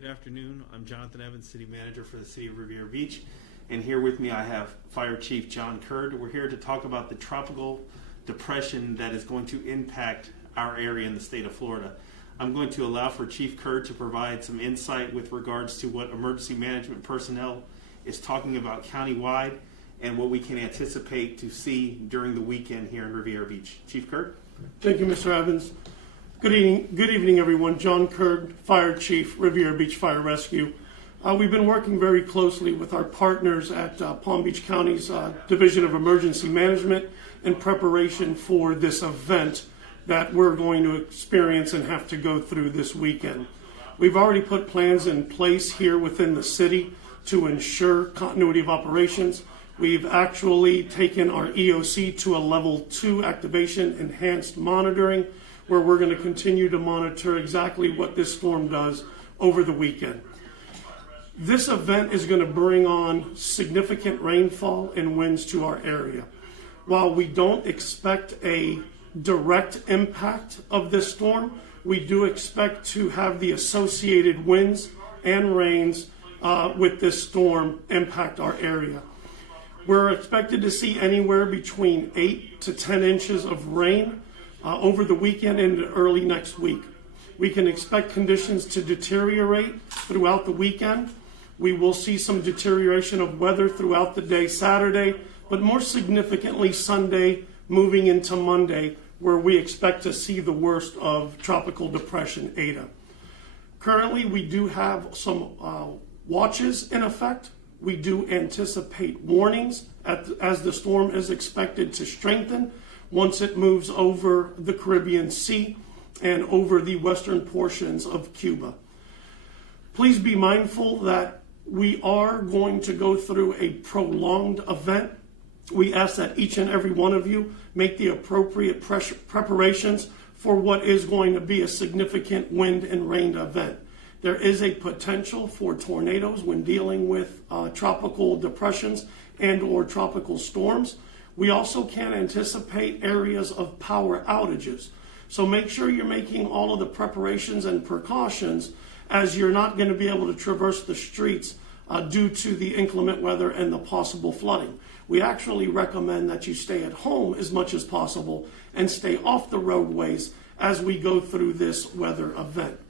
Good afternoon. I'm Jonathan Evans, City Manager for the City of Riviera Beach. And here with me I have Fire Chief John Kurd. We're here to talk about the tropical depression that is going to impact our area in the state of Florida. I'm going to allow for Chief Kurd to provide some insight with regards to what emergency management personnel is talking about countywide and what we can anticipate to see during the weekend here in Riviera Beach. Chief Kurd? Thank you, Mr. Evans. Good evening, everyone. John Kurd, Fire Chief, Riviera Beach Fire Rescue. We've been working very closely with our partners at Palm Beach County's Division of Emergency Management in preparation for this event that we're going to experience and have to go through this weekend. We've already put plans in place here within the city to ensure continuity of operations. We've actually taken our EOC to a level 2 activation enhanced monitoring, where we're going to continue to monitor exactly what this storm does over the weekend. This event is going to bring on significant rainfall and winds to our area. While we don't expect a direct impact of this storm, we do expect to have the associated winds and rains with this storm impact our area. We're expected to see anywhere between 8 to 10 inches of rain over the weekend into early next week. We can expect conditions to deteriorate throughout the weekend. We will see some deterioration of weather throughout the day Saturday, but more significantly Sunday moving into Monday, where we expect to see the worst of Tropical Depression Eta. Currently, we do have some watches in effect. We do anticipate warnings as the storm is expected to strengthen once it moves over the Caribbean Sea and over the western portions of Cuba. Please be mindful that we are going to go through a prolonged event. We ask that each and every one of you make the appropriate preparations for what is going to be a significant wind and rain event. There is a potential for tornadoes when dealing with tropical depressions and or tropical storms. We also can anticipate areas of power outages. So make sure you're making all of the preparations and precautions, as you're not going to be able to traverse the streets due to the inclement weather and the possible flooding. We actually recommend that you stay at home as much as possible and stay off the roadways as we go through this weather event.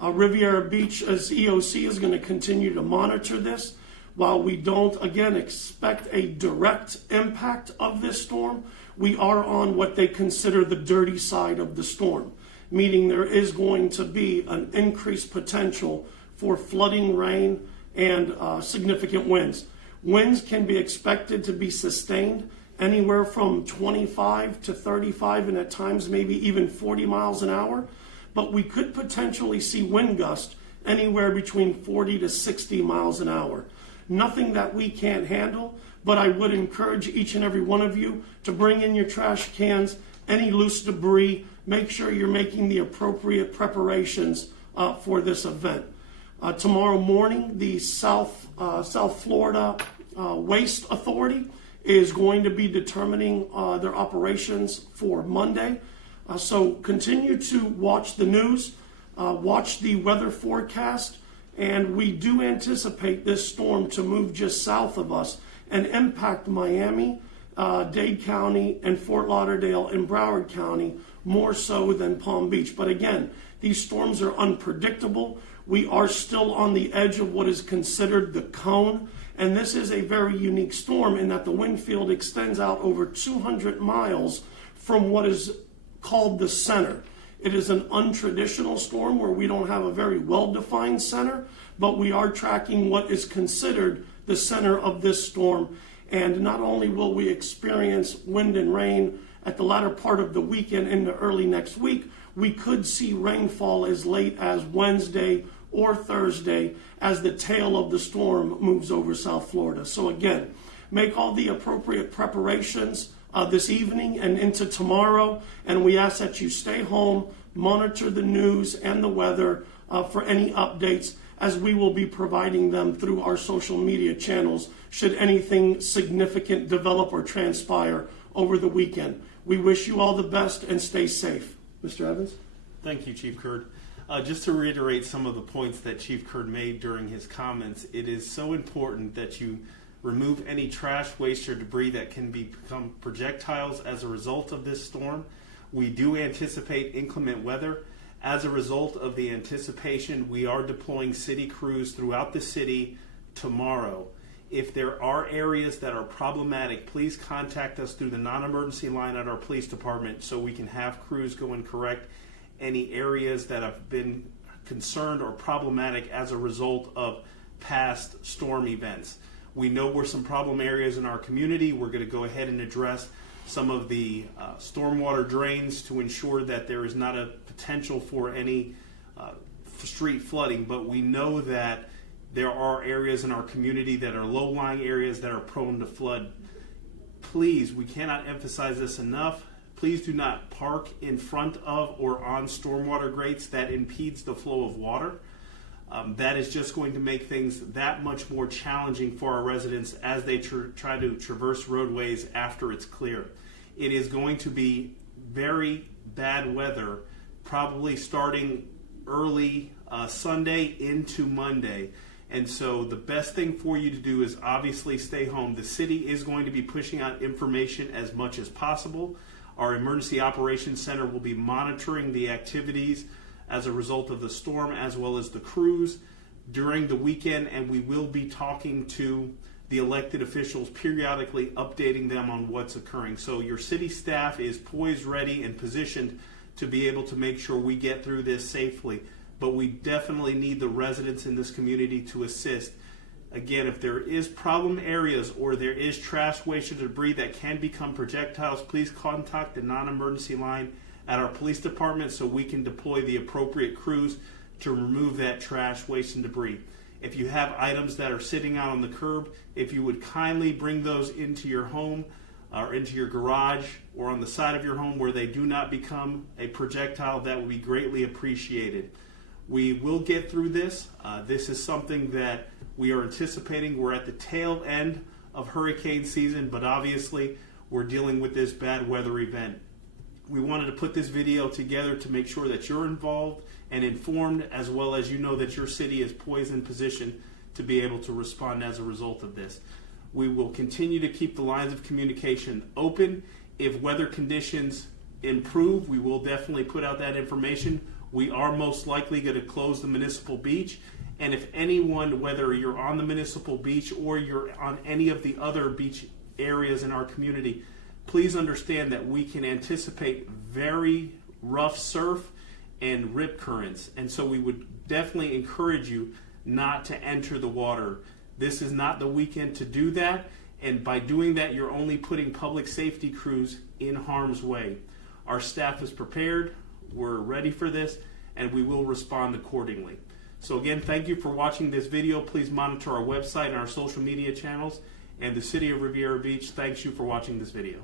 Riviera Beach as EOC is going to continue to monitor this. While we don't, again, expect a direct impact of this storm, we are on what they consider the dirty side of the storm, meaning there is going to be an increased potential for flooding rain and significant winds. Winds can be expected to be sustained anywhere from 25 to 35 and at times maybe even 40 miles an hour, but we could potentially see wind gusts anywhere between 40 to 60 miles an hour. Nothing that we can't handle, but I would encourage each and every one of you to bring in your trash cans, any loose debris. Make sure you're making the appropriate preparations for this event. Tomorrow morning, the South Florida Waste Authority is going to be determining their operations for Monday. So continue to watch the news, watch the weather forecast, and we do anticipate this storm to move just south of us and impact Miami, Dade County, and Fort Lauderdale and Broward County more so than Palm Beach. But again, these storms are unpredictable. We are still on the edge of what is considered the cone, and this is a very unique storm in that the wind field extends out over 200 miles from what is called the center. It is an untraditional storm where we don't have a very well-defined center, but we are tracking what is considered the center of this storm. And not only will we experience wind and rain at the latter part of the weekend into early next week, we could see rainfall as late as Wednesday or Thursday as the tail of the storm moves over South Florida. So again, make all the appropriate preparations this evening and into tomorrow, and we ask that you stay home, monitor the news and the weather for any updates, as we will be providing them through our social media channels should anything significant develop or transpire over the weekend. We wish you all the best and stay safe. Mr. Evans? Thank you, Chief Kurd. Just to reiterate some of the points that Chief Curd made during his comments, it is so important that you remove any trash, waste, or debris that can become projectiles as a result of this storm. We do anticipate inclement weather. As a result of the anticipation, we are deploying city crews throughout the city tomorrow. If there are areas that are problematic, please contact us through the non-emergency line at our police department so we can have crews go and correct any areas that have been concerned or problematic as a result of past storm events. We know where some problem areas in our community. We're going to go ahead and address some of the stormwater drains to ensure that there is not a potential for any street flooding, but we know that there are areas in our community that are low-lying areas that are prone to flood. Please, we cannot emphasize this enough. Please do not park in front of or on stormwater grates. That impedes the flow of water. That is just going to make things that much more challenging for our residents as they try to traverse roadways after it's clear. It is going to be very bad weather, probably starting early Sunday into Monday. And so the best thing for you to do is obviously stay home. The city is going to be pushing out information as much as possible. Our Emergency Operations Center will be monitoring the activities as a result of the storm as well as the crews during the weekend, and we will be talking to the elected officials periodically, updating them on what's occurring. So your city staff is poised, ready, and positioned to be able to make sure we get through this safely. But we definitely need the residents in this community to assist. Again, if there is problem areas or there is trash, waste, or debris that can become projectiles, please contact the non-emergency line at our police department so we can deploy the appropriate crews to remove that trash, waste, and debris. If you have items that are sitting out on the curb, if you would kindly bring those into your home or into your garage or on the side of your home where they do not become a projectile, that would be greatly appreciated. We will get through this. This is something that we are anticipating. We're at the tail end of hurricane season, but obviously we're dealing with this bad weather event. We wanted to put this video together to make sure that you're involved and informed, as well as you know that your city is poised and positioned to be able to respond as a result of this. We will continue to keep the lines of communication open. If weather conditions improve, we will definitely put out that information. We are most likely going to close the municipal beach. And if anyone, whether you're on the municipal beach or you're on any of the other beach areas in our community, please understand that we can anticipate very rough surf and rip currents. And so we would definitely encourage you not to enter the water. This is not the weekend to do that. And by doing that, you're only putting public safety crews in harm's way. Our staff is prepared. We're ready for this, and we will respond accordingly. So again, thank you for watching this video. Please monitor our website and our social media channels. And the City of Riviera Beach thanks you for watching this video.